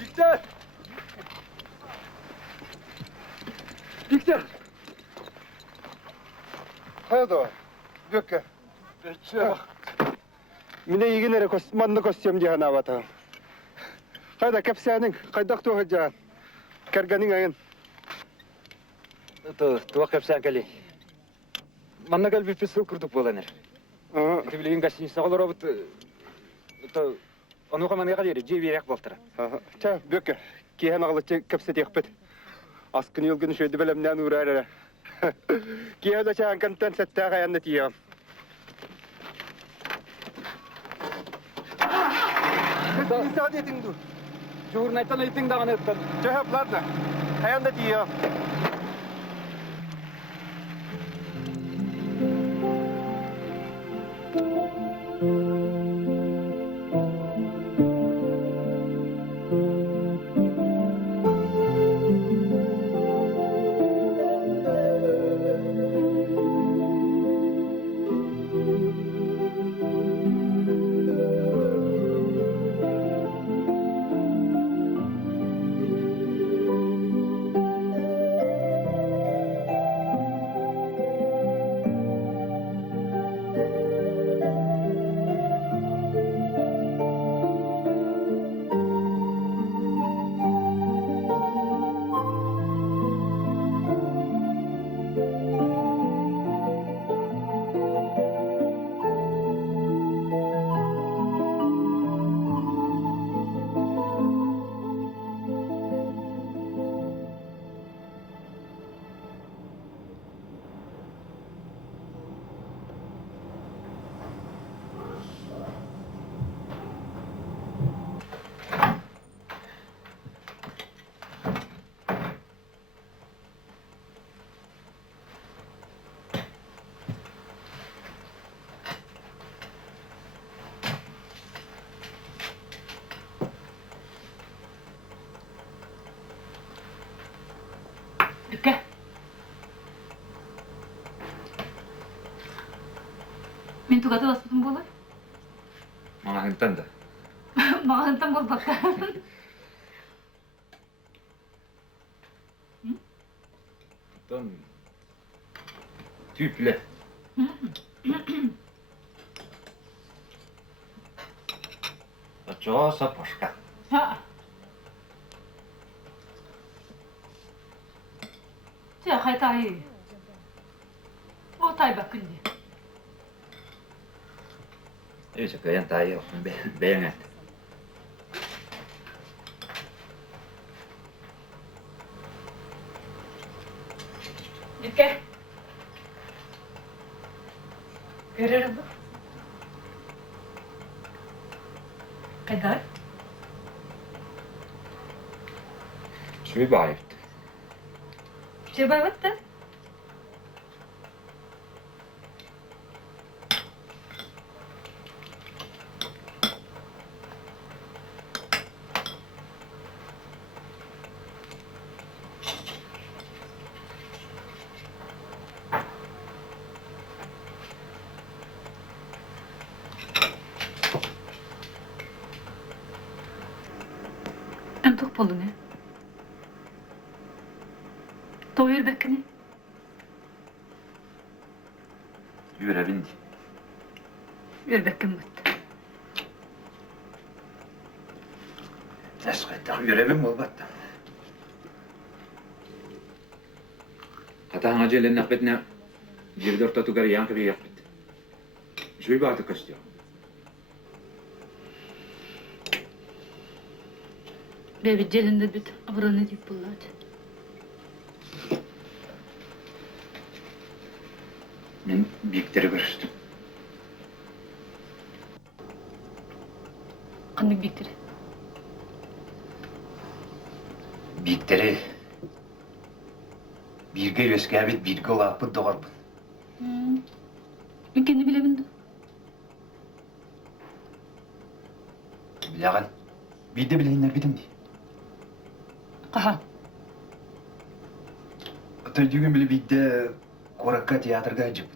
Виктор! Виктор! Haydo, Gökçe. Mine yiginere manlı kosyam cihan avata. Hayda kepsenin, kaydak tuhacan. Kerganin ayın. Tuva kapsan kali. Manna gal bir pisu kurduk bolanır. Tibleyin gaşinsa olur obut. Onu kaman yagal yeri, cebi yak boltara. Ça, Gökçe. Kihan ağlıçı kepset yakpet. Askın yılgın şöyle belemden uğrarara. Kihan da çağın kantan sette kayandı tiyam. İnsan edin dur. Jurnaytan iting dağını ettin. Cevaplarla. Kayandı tiyam. Lykke. Min tugata basmadın bu olay. Mana hentan da. Mağıntan bol bakar. Ton. Tüple. Çok sapoşka. Ha. Tüya haytayı. O tay bakın diye. Öyle kayan tayo. Beğenet. Lykke. Görür bu. Kadar. Şuyu bayırt. Şey babattı. Entuk bolu ne? Doyur bekini. Yüre bindi. Yür bekin mut. Esqetten yürebim olbatta. Hatta acele nakbetne 24 tugar yankı bir yapıt. Şuyu batı kaçtıyor. Bebi celinde bit abranı deyip bulladı. Men biktiri görüştüm. Kandık biktiri. Биктери бирге өскәбит бирге олаппыт доғарпын. Мекені білемін. Білаған, биде білейінлер бітімді. Қаха. Өтөйдігін білі биде Коракка театрға жып.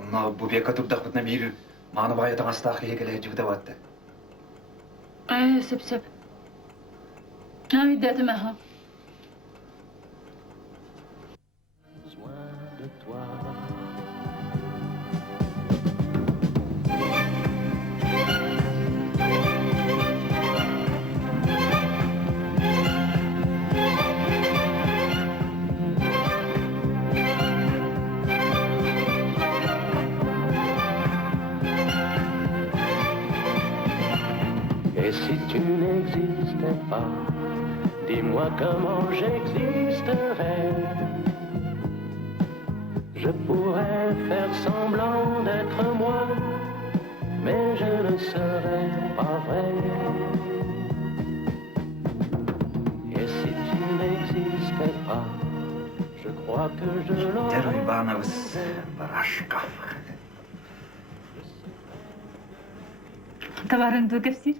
Онна бұбекка тұрдақпытна бір маны байытың астақ келекелі жыбыда батты. Сеп. Видәті мәха. Et si tu n'existais pas, dis-moi comment j'existerais. Je pourrais faire semblant d'être moi, mais je ne serais pas vrai. Et si tu n'existais pas, je crois que je l'aurais. Дербановыз Барашков. Товарыңды көпсір.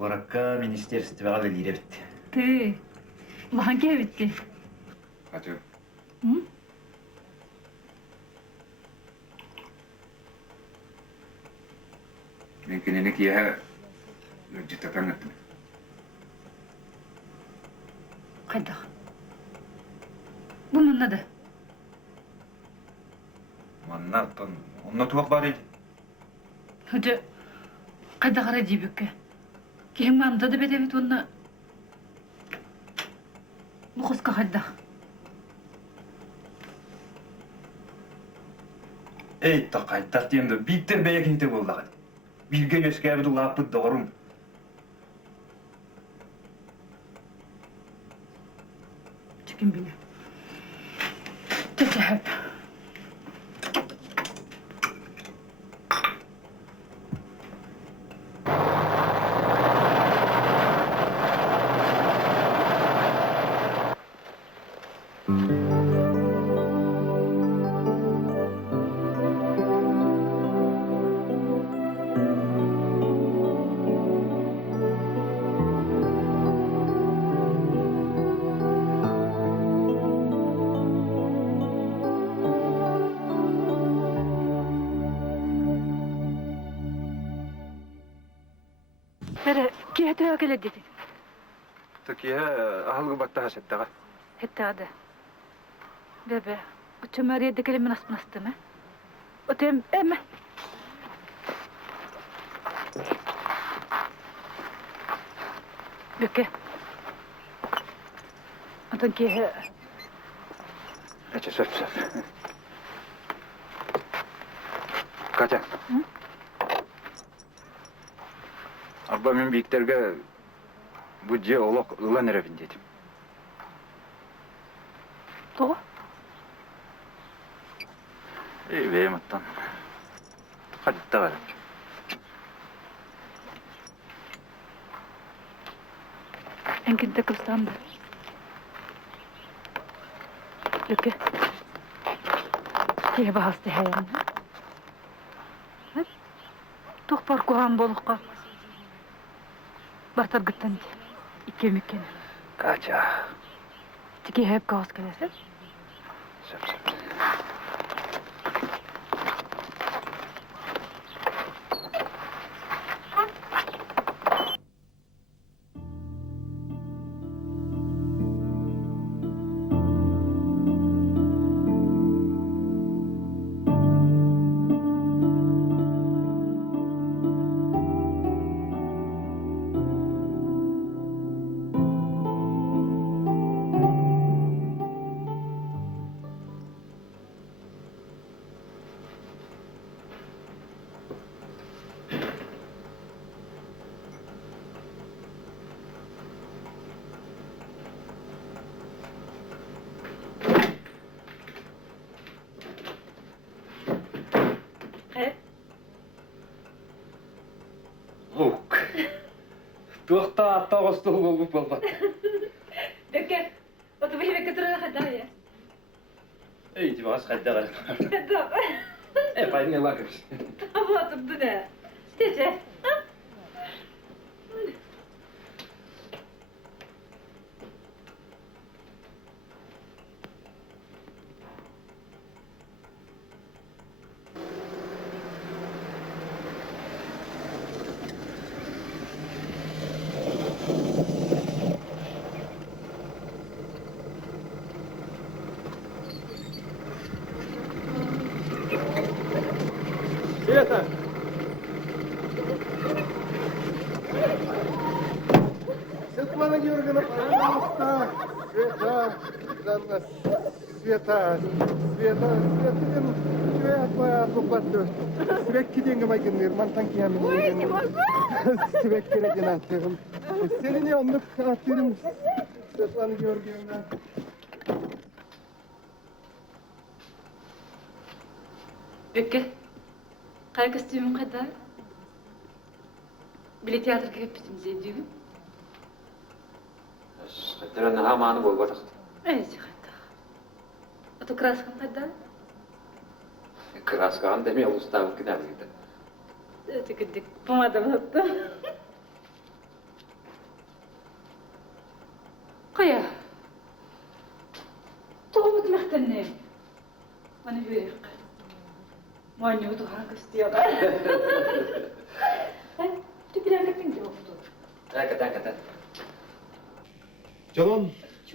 Коракка министерствоға лире бітті. Ты. Маған ке бітті. Ату. Мен кенені кияға өджетті таңыттым. Қайдақ. Бұл мұнады. Манна, онна туақ бар еді. Хөді. Қайда қара дейбекке. Кейін мамда да бәді бет онна. Бұқысқа қайдақ. Eytta қайттақ деймді, биттер бәйекенте болдағын. Билге өскәбіді лапыт доғырым. Чекін біле. Тәтәхәп. Киһәтә әкелә диде. Токия ахылгы батта хасеттага. Хеттәде. Бәбә, үтемәре дикеле мен асмастымы? Үтем әмә. Бәкә. Атын киһә. Эче сөп. Катя. Абба мен биктерге бүдже олық ылан әрәбін дедім. Тоғы? Бейім аттан. Қадетті бар. Әнкенді кіпстанды. Лүкі. Кеге бағасты әйінна. Тоқпар қоған болуққа. Бартар гыттан ике мекен. Катя. Тики хеп каос келесе? Сөп. Туохта атта гостол болуп болбат. Бекке, вот вы бекке тұрана қадағая. Эй, дивас қайда қара. Қадақ. Пойми лагерь. Табыла тұрды да. Стече. Света! Светлана Георгиевна, пожалуйста! Света! Жанна! Света! Света! Света! Света! Сопаттı. Svek gidin ama günler. Mantan kiyamin. Ой, не могу! Svek gereken atıyorum. Senin yanlık atıyorum. Светлана Георгиевна. Бекке, қай костюмің қайда? Билет театрға кеп бітіміз едігім. Қайттаран ғаманы болбадық. Әйсі қайда. Ото краскам қайда? Краскаған деме ұлыстағы кінәлігді. Өте күдік помада болыпты. Қая? Тоғы бұты мәқтенне. Маны бүйек. Мойны бұты қаң костюмға. Тüpülen kapın da oldu. Hakikaten. Canım,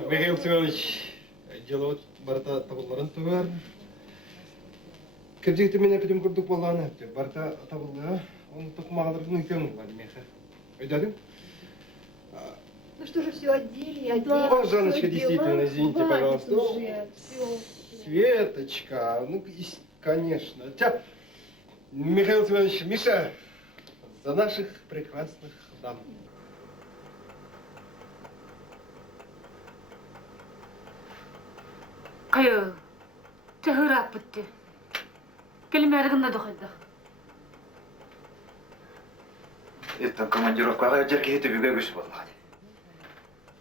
Mikhail Semyonovich, делать барта табылларын түгәр. Кепжекті мен әпетім күрдік болған әпті. Барта табылды, оны тұқмағалардың үлкен бар, Меха. Өйдәдің? Ну что же, все одели, Да, Жанночка, действительно, извините, пожалуйста. Уже, все. Светочка, ну, конечно. Тя, Михаил Семенович, Миша, за наших прекрасных дам. Қайы, тәғір апытты. Келім әрігінна доқайдық. Еттен командировкаға жерге етіп үге көші болмады.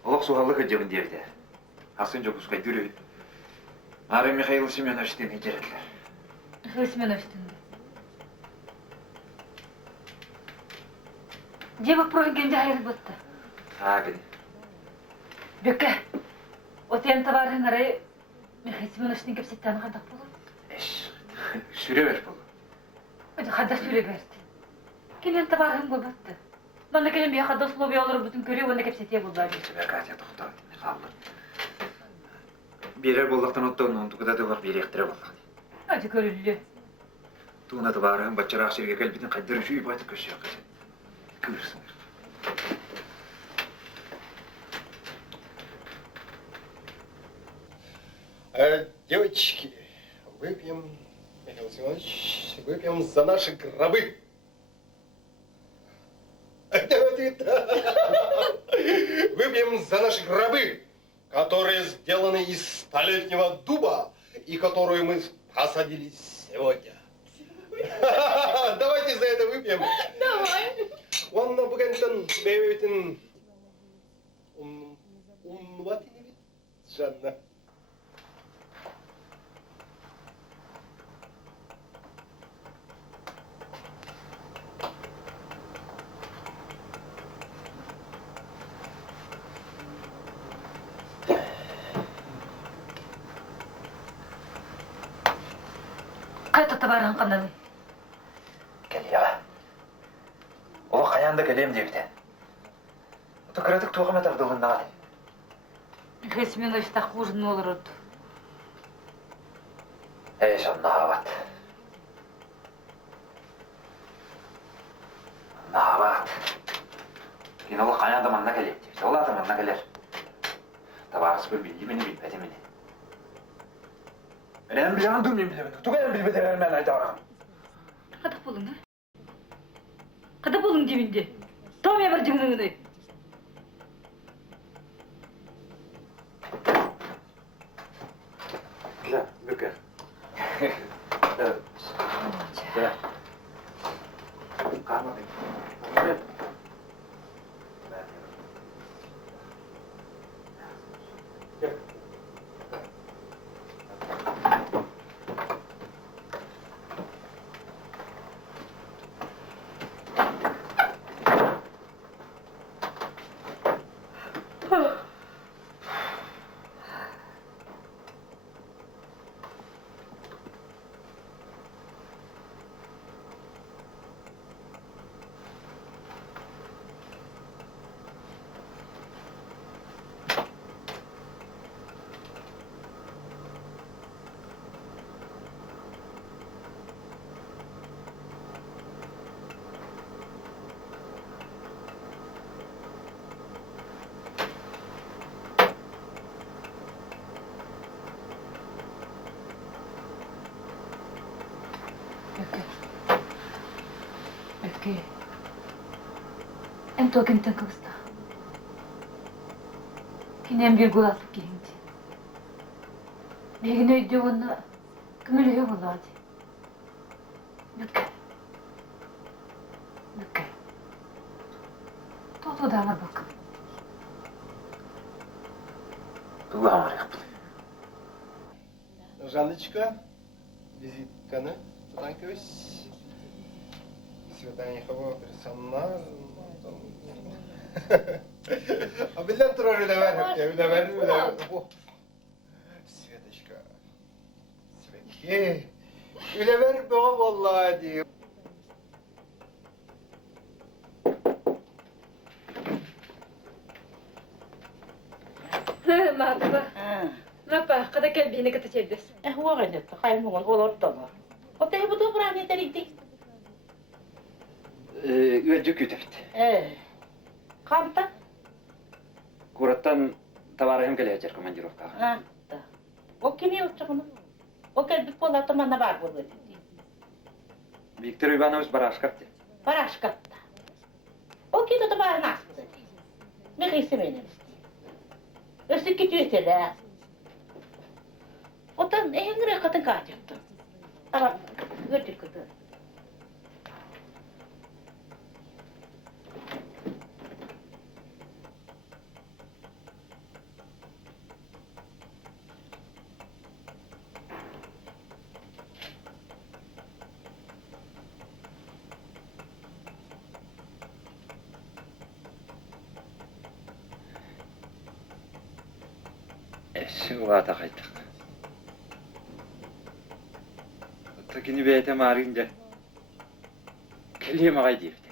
Олық суғалық өдегін дерді. Асын жоқ ұсқай дүрі. Ары Михаил Семеновичтен етеретілер. Михаил Семеновичтен. Дебақ провенгенде айыр бұтты. Агын. Бөкке, отен табарын арай Михаил Семеновичтен кепсеттен қадақ болады. Эш, сүре бер бұл. Өте қадақ сөйле берді. Келен табарын бұлбатты. Банда келен бия қадақ словия олар бұтын көре, онда кепсетте бұлдар. Тебе Катя тоқтау дені қалды. Берер болдықтан оттауын оны тұқыда дылар беректірі болдық. Өте көрілі. Туғына табарын батчарақ жерге кәлбетін қайдырын шүйіп айтып көші қажет. Көрсіңдер. Девочки, выпьем, Михаил Семенович, выпьем за наши гробы. Выпьем за наши гробы, которые сделаны из столетнего дуба и которые мы посадили сегодня. Давайте за это выпьем. Давай. Он бүгінтін бейбейтін ұмнуатын бит, Жанна. Қайта табарын қанады. Келия. Ол қаянда келем дебді. Отократық тоғым әтардылын нағады. Михаил Семенович тақ ұжын олар ұрды. Эй, нағабат. Нағабат. Кейін ол қаянда манна келем дебді. Ол аты манна келер. Табарыс бір білді мені білбәді мені. Мен білемін дүрмен білемін. Тұғайын білбедер мен айтарағым. Қадақ болың, да? Қадақ болың дебінде. Тауым я бір жыңдыңыды. Gel, Büker. Evet. Gel. Kalma beni. Evet. Бүкке. Әм токен тыңқылыста. Кенем бір гулатып келіңді. Мегін өйде оны күмілігі болады. Бүкке. Бүкке. Тотудағы бұқым. Тулам арық. Жанночка, визитканы тудан көз. Свидание хава персонаж. А билет тұрар үләвәр. Светочка. Светке. Үләвәр бұға болла дейіп. Мапа. Мапа, қада кәлбейіні кіті сердес. هو غنت خايم هو الغلط طبعا وتهي بدو براني تريدي Үйәджі күтәфт. قامتا Кураттан товарым келе командировкаға. وكيني وتشغنا وكان بتقول أتمنى بعد والله Виктор Иванович Барашкапты. براش كتا وكيدا تبع ناس بدي مخي سميني ارسكي تيتلا وطن إيه نريقة تنكاتيوت أرى قلت كده Шуға тақайдық. Тәкені бәйті марында келем ағай дейбді.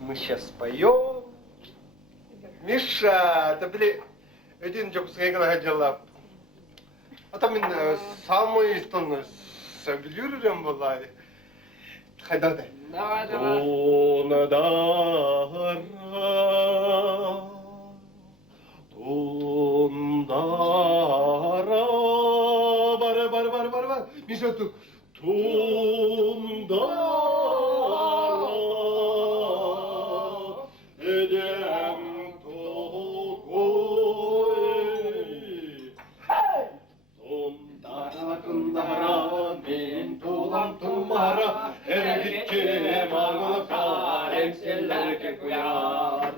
Мы сейчас споем. Миша, ты, блин, один джок сыграл дела. А там самый стон саблюрем была. Хайда да. Давай, Тундара, бар. Миша, тундара, эдем Тундара, мен туған тумара, әргітке маңылға, әмселерге қояр.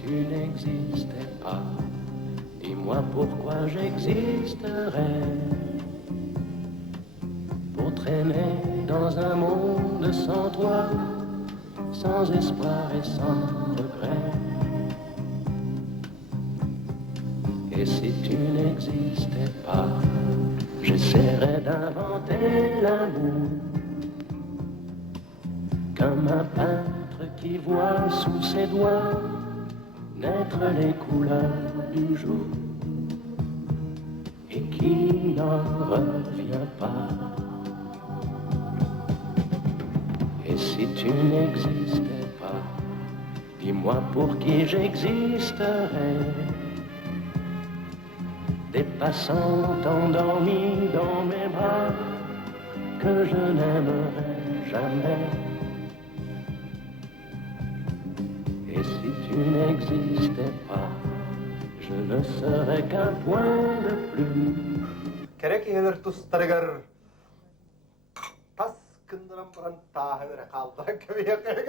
Tu n'existais pas, dis-moi pourquoi j'existerais. Pour traîner dans dans un monde sans toi, sans espoir et sans regret. Et si tu n'existais pas, j'essaierais d'inventer l'amour, comme un peintre qui voit sous ses doigts naître les couleurs du jour et qui n'en revient pas. Et si tu n'existais pas, dis-moi pour qui j'existerais. Des passants endormis dans mes bras que je n'aimerais jamais. Et si tu n'existais pas, je ne serais qu'un point de plus. Kerek yener tustarigar. Tas kındıran buran tahivere kaldıran köye kerek.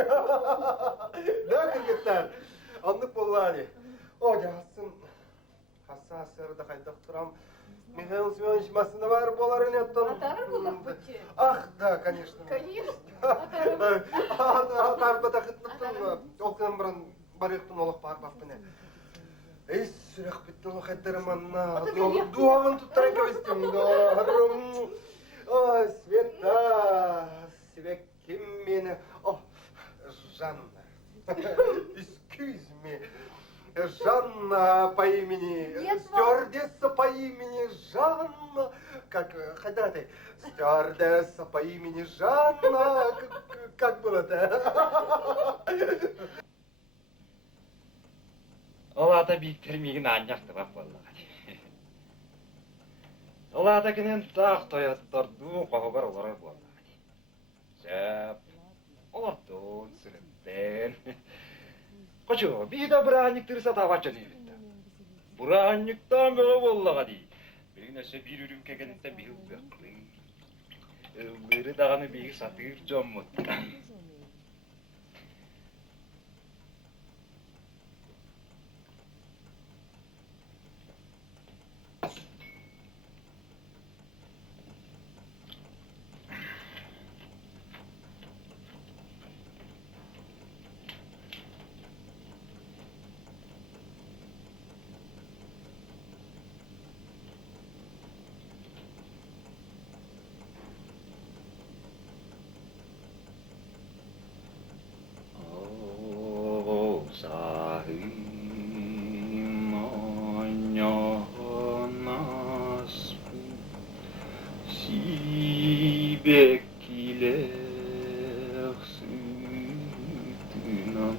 Ne kırgıtlar? Anlık bollani. O cahsın. Hassasları kaydak turam. Mikhail Semyonovич masında var boların yattan. Atarım bunu pıçı. Ah da, конечно. Конечно. Atarım da kıtlıktın. Okuyan buran barıktın oluk бар баппыне. Ey sürek bitti onu kaddarım anna. Duağın tuttaran kövestim. Ой, Света, Свеким меня. О, Жанна. Excuse me. Жанна по имени. Стюардесса по имени Жанна. Как, хотя ты? Стюардесса по имени Жанна. Как было-то? Олата бийтирмеген аньяқты бап боллаға. Олата кенен тақ тояттарду қоғығар олары боллаға. Сөп, олардың сүріптен. Қочу, бейді бұранниктері сатавачан ебетті. Бұранниктан бөгі боллаға дей. Бейін өсі бір үрім кегенінде бейіл бөқлі. Өлері дағаны бейгі сатыр жон мұттан. Bekkiler sütünan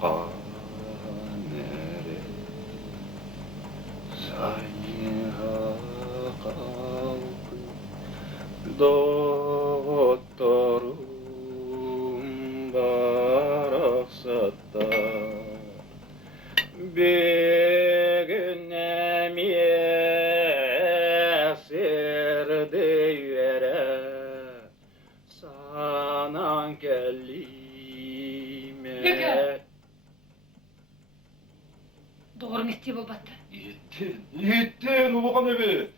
kanere sayha kaldı doktorum baraksatta begünem yeserdi yere sanan kelime. Yeke! Doğru mu istiyor bu battı? Yettin, uluğan evi.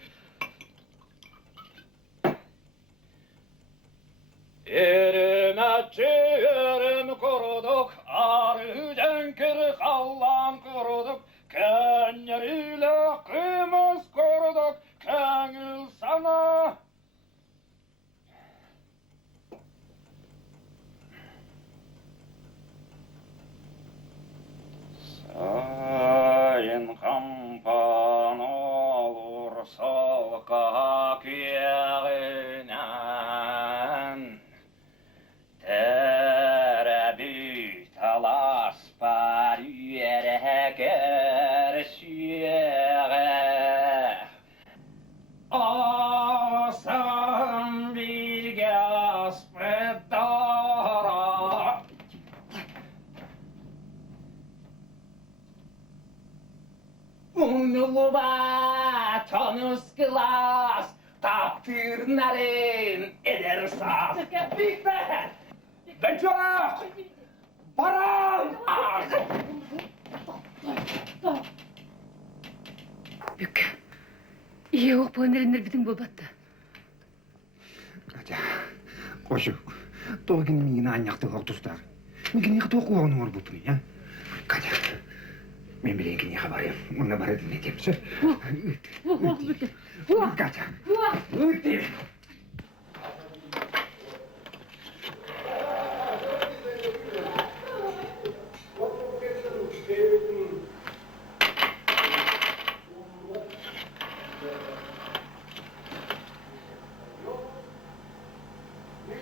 Yerim kuruduk, arıcan kır kallan kuruduk, kenyeriyle kımız kuruduk, kengül sana. Sayın kampan olur salka kuyağınan, terebüt alas par yere kerşiye. Asam bir gaspedara. Unuluba tonus glas, taptırnaren edersas. Bitme! Bencana! Baran! Bük. İyi yok bu öneriler bizim bu battı. Hadi. Koşu, toğun mini anyaktı ortustar. Mini kıtı okuğunu var butunu ya. Katya, ben bileyim ki ne haberim. Ona bana dinleteyim. Katya, öteyim.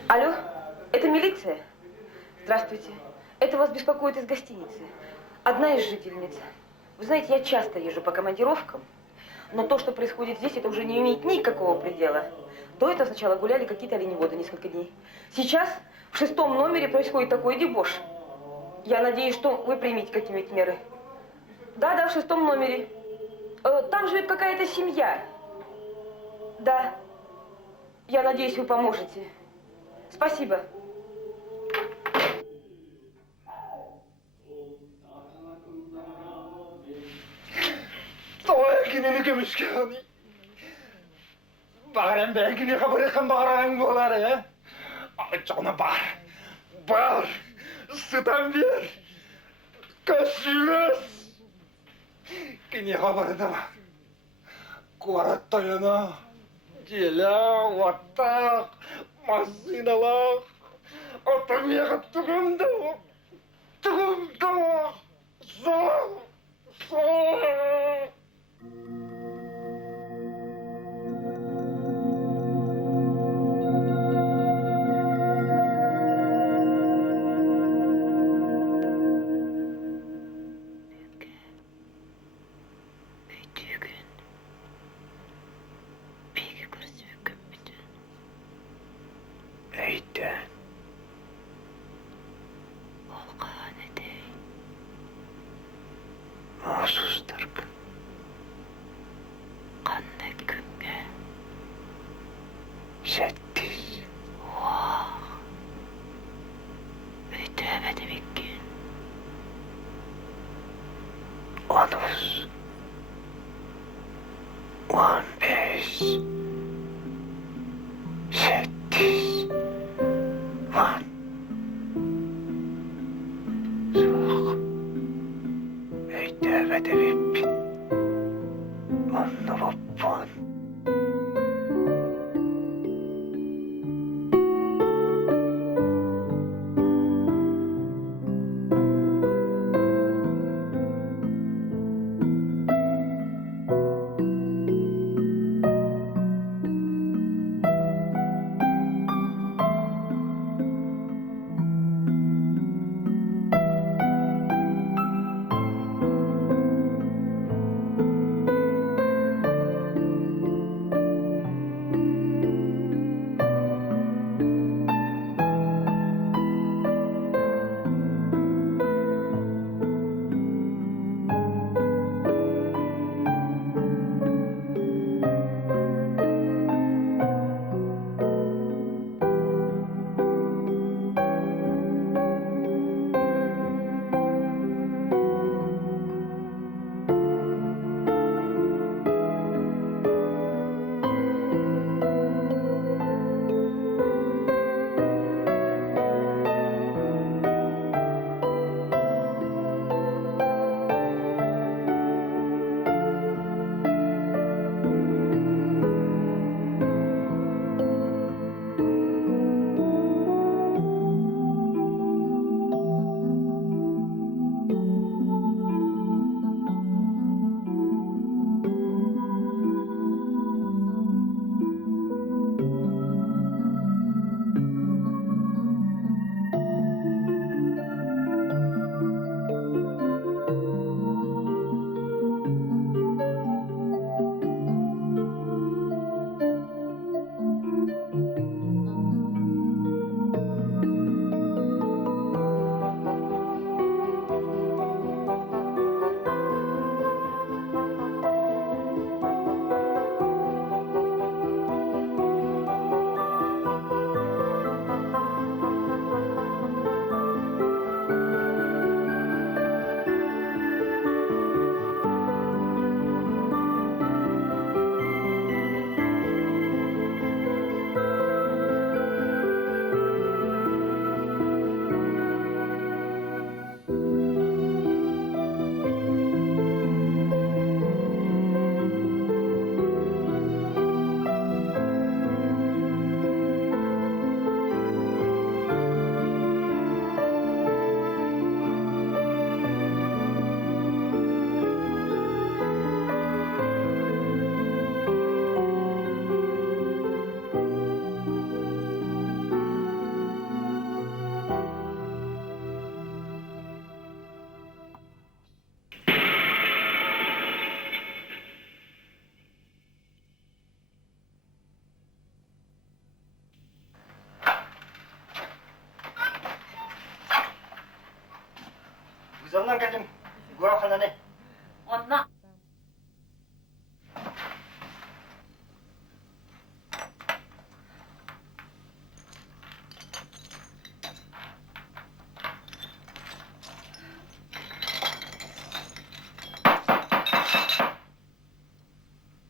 Алло, это милиция? Здравствуйте. Это вас беспокоит из гостиницы. Одна из жительниц. Вы знаете, я часто езжу по командировкам, но то, что происходит здесь, это уже не имеет никакого предела. До этого сначала гуляли какие-то оленеводы несколько дней. Сейчас в 6-м номере происходит такой дебош. Я надеюсь, что вы примете какие-нибудь меры. Да, в 6-м номере. Там живет какая-то семья. Да. Я надеюсь, вы поможете. Спасибо. To'g'ri kumushkani. Bagram belgini xabar ham bagram bo'ladi. Jona bar. Bar. Sütan bir. Kaşınız. Kini xabar edemem. Kuvarat yana. Jela, vatak, masinalar. Otamaya tugumda. Zor. Ondan kaçın. Guafana ne? Ondan.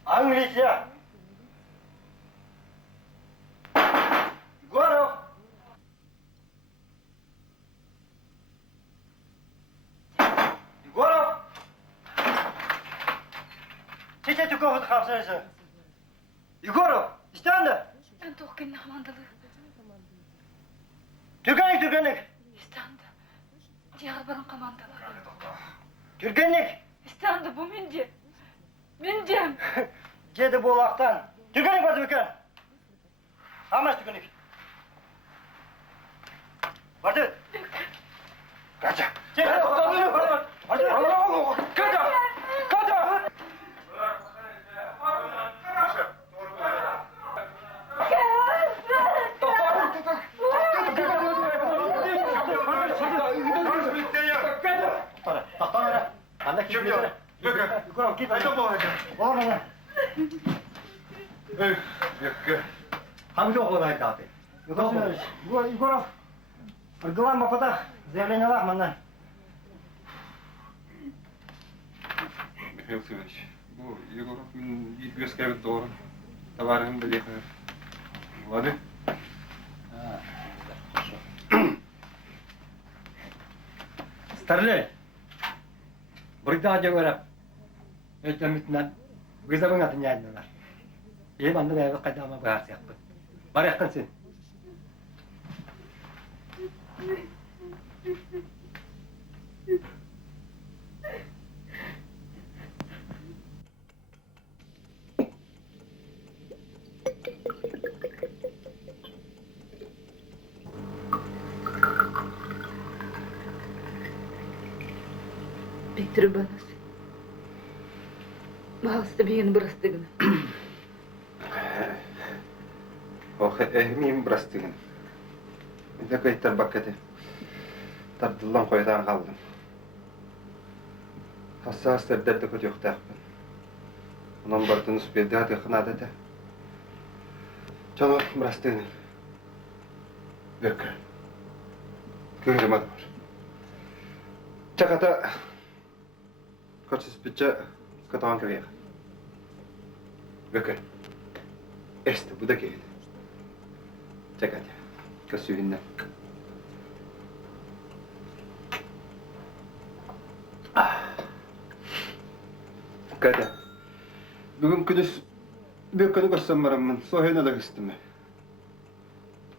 Anglicia. Guaro. Guaro. Çiçe tükü kapsayısı. Igoro, istanda. Ben tohkenini hamandalı. Tükenik. İstanda. Diyar barın kamandalı. Tükenik. İstanda bu mince. Mincem. Cedi bolaktan. Tükenik var tüken. Hamas tükenik. Vardı. Kaça. Kaça. Kaça. Kaça. Hamdi oğlan kaldı. Егоров, главное пода, заявление Лахмана. Михаил Семенович, bu Yegorov'un bir gösterip doğru. Tavarım da yakın. Hadi. Старлей, бригадир öğrep. Ölçümünden kızımın adını yayınlar. Benim annem eve kaydama bağırsı yaptı. Var yakın sen. Bektir banas. Bağısta bir yeni bırastığını. Oh, miyim brastığın. Bir de kayıtlar bakkadı. Tardıllan koydan kaldım. Hassas derderde kötü yok takpın. Onun bardığını süpirdi hadi kınadı da. Canım brastığın. Bekir. Köyüm adı var. Çakata kaçış bütçe katawan köye. Bekir. İşte bu da geldi. Çakata. Kasuyundan. Kada. Bugün kündüz bir kadın kaçsam varamın. Sohayna da kıstım.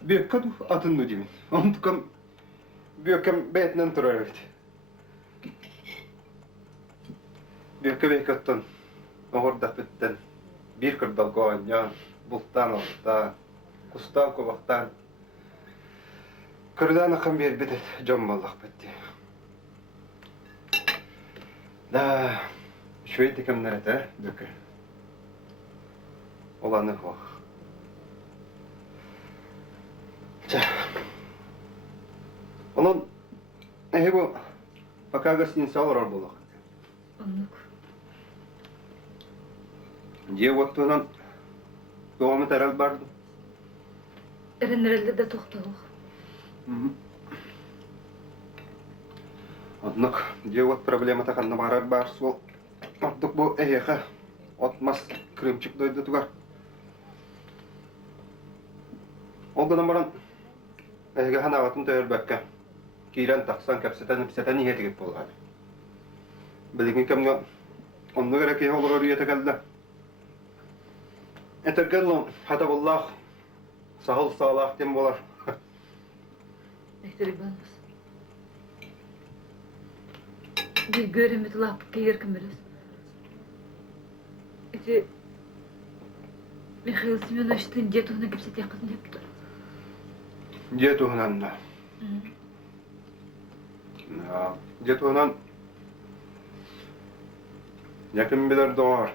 Bir kadın atın nucimin. Ontukam büyüküm beytinden turardı. Büyükü beykattan, oğurda bitten, bir kırdal koğanyan, bulttan olta, kustan kovaktan. Kırdan akım bir bidet, cammallah bitti. Da, şöyle dikimler ete, büyükü. Olanı o. Onun, bu, bakagas insan olur bulak. Onluk. Diye vaktinden doğumu teral vardı. Erenlerelde de tohtalık. Anlık diye vakt problema takanna barar bar sol. Artık bu ehehe atmaz kırımçık doydu tugar. O kadar baran ehehe hanavatın töyür bekka. Kiren taksan kapseten niyeti git bolgadı. Bilgin kemga onu gerek ya olur oraya tekelde. Eterkello hata billah sahıl sağlah dem bolar. Bektir banas. Bir görümü tulap kıyırkım biraz. İşte Mikhail Semyonovич'tin cetoğuna gipset yakın yaptı. Diye tuğunanla. Diye tuğunan yakın bilir doğar.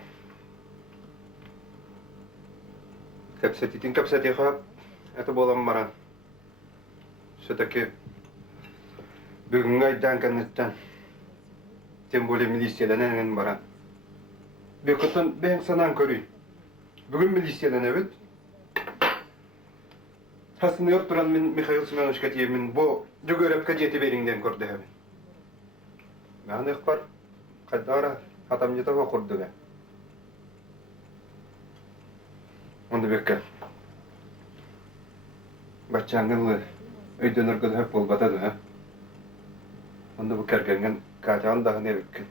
Kapsetitin kapseti kap, eti bolan baran. Şöteki bugün aydan kanıttan Tем более milisiyadan baran. Bekotun ben sanan körüyüm. Bugün milisiyadan evet. Hasınıyor turan min Mikhail Semyonovich Katiev'in bu cügörep kajeti berinden gördü hemen. Ben ikbar kadara hatam jeta okurdu ben. Onu bekke. Bachangın öydön örgüdü hep olbatadı ha. Onu bu kerkengen kaçan daha ne bekke.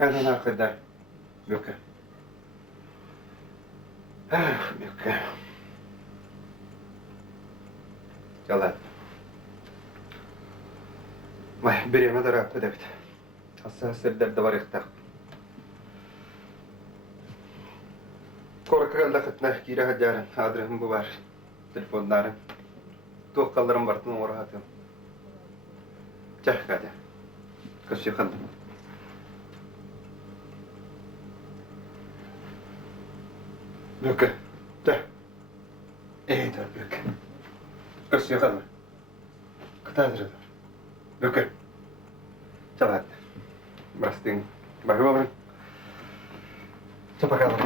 Ana kadar bekke. Ah bekke. Yalan. Vay, birime de rahat edebit. Hassasiyetler de var iktak. Korkakalda kıtna kira hacaran, adrehim bu var. Telefonlarım. Tuhkallarım var, numara atıyorum. Çah kada. Kış yıkandım. Büyük. Çah. İyi dur büyük. Kış yıkandım. Kıtadır. Büyük. Çalat. Basting. Bagaimana? Coba kalau.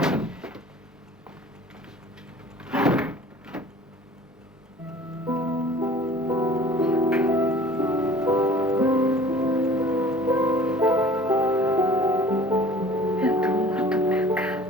Ben doğmurdum Mekka.